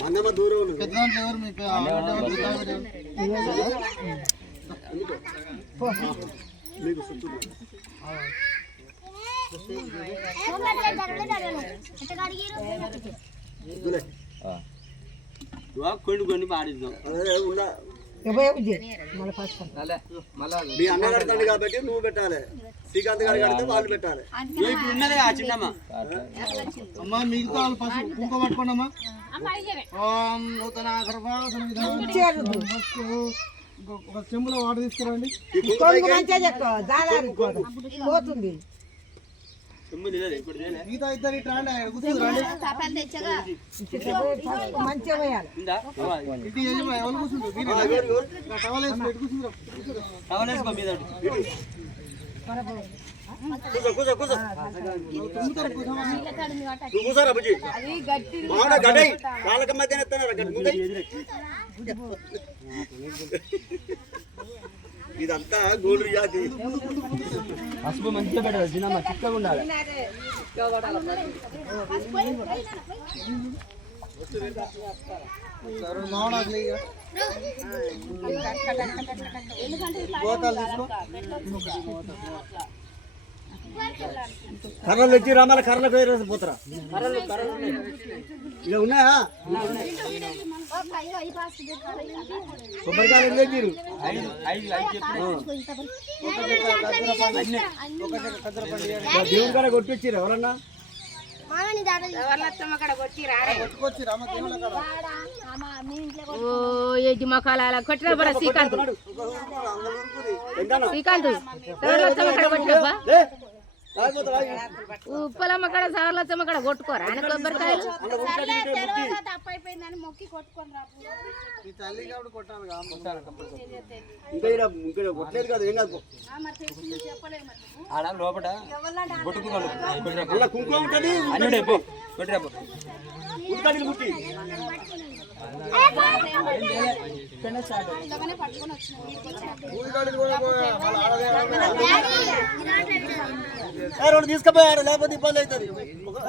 మందమ్మ దూరం ఉన్నది పెద్దదాంట్లో ఎవరు మీకు? ఎవరు మీకు చుట్టూ వద్దులే. కొన్ని కొన్ని పాడిద్దాం. మీ అన్న కడతాడు కాబట్టి నువ్వు పెట్టాలి. శ్రీకాంత్ గారు కడితే వాళ్ళు పెట్టాలి. ఇప్పుడు ఉన్నది ఆ చిన్నమ్మ. అమ్మా మిగతా వాళ్ళు పసుపు కుంకుమ పట్టుకోండి అమ్మా ఓం నూతన ఒక చెంబులో వాటర్ తీసుకురండి. పోతుంది. మిగతా ఇద్దరు ఇట్లా మంచిగా ఇటు ఎవరు కూర్చుంటారు? టవల్ కూర్చోరా బుజ్జి? మాడ గడై వాళ్ళకి మధ్యన ఎత్తాను గడ్డ ముందే? ఇదంతా గోల్డ్ జాతి పసుపు మంచిగా పెట్టాలి చిన్నమ్మ చిక్కగా ఉండాలి. కర్రలు తెచ్చి రామాల కర్రలు పోయి పోతారా ఇలా ఉన్నాయా కొబ్బరికాయలు తెచ్చిరు ఐదు ఐదు ఐదు చెప్పు దేవుని కాడ కొట్టించిరు ఎవరన్నా ఓ ఏజి మొక్కల కొట్టిన బర శ్రీకాంత్? శ్రీకాంత్ సవర్లచ్చమ్మ కడ కొట్టినప్ప ఏ, రాకపోతారా? ఉప్పలమ్మ కడ సవర్లచ్చమ్మ కడ కొట్టుకోరా? ఆయన కొబ్బరికాయలు. ఆడ లోపల కొట్టుకున్నాడు అలా కుంకుమ ఉంటుంది అన్నుడే పో. రెండు తీసుకుపోయారు లేకపోతే ఇబ్బంది అవుతుంది. ఒక-